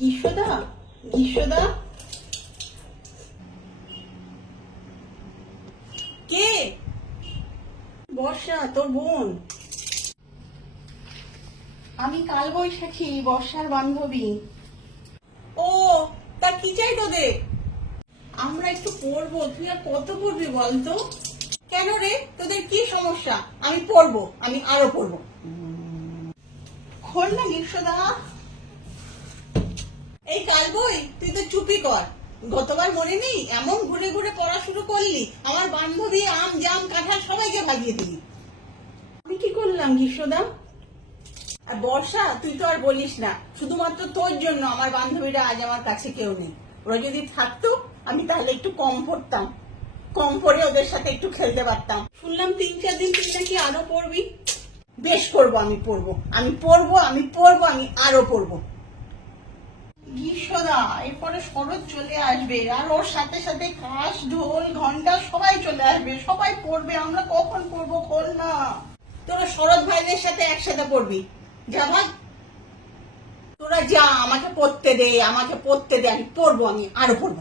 গ্রীষ্মদা গ্রীষ্মদা কে? বর্ষা, তোর বোন। আমি কাল বৈশাখী বর্ষার বান্ধবী। ও, তা কি চাই তোদের? আমরা একটু পড়ব, তুই আর কত পড়বি বলতো কেন রে? তোদের কি সমস্যা? আমি পড়ব, আমি আরও পড়ব। খোল না গ্রীষ্মদা এই বই, তুই তো চুপি কর। গতবার মনে নেই, এমন ঘুরে ঘুরে পড়া শুরু করলি, আমার বান্ধবী আম, জাম, কাঁঠাল সবাইকে ভাগিয়ে দিলি। আমি কি করলাম গ্রীষ্মদা আর বর্ষা, তুই তো আর বলিস না, শুধুমাত্র তোর জন্য আমার বান্ধবীরা আজ আমার কাছে কেউ নেই। ওরা যদি থাকতো, আমি তাহলে একটু কম পড়তাম। কম পড়ে ওদের সাথে একটু খেলতে পারতাম। শুনলাম তিন, চার দিন তুই নাকি আরও পড়বি। বেশ করব আমি পড়ব। আমি পড়ব আমি পড়ব, আমি আরও পড়ব। গ্রীষ্মদা এরপরে শরৎ চলে আসবে, আর ওর সাথে সাথে কাশ, ঢোল ঘণ্টা সবাই চলে আসবে, সবাই পড়বে, আমরা কখন পড়ব খোল না। তোরা শরৎ ভাইদের সাথে একসাথে পড়বি। যা ভাই। তোরা যা, আমাকে পড়তে দে, আমাকে পড়তে দে, আমি পড়ব, আমি আরও পড়ব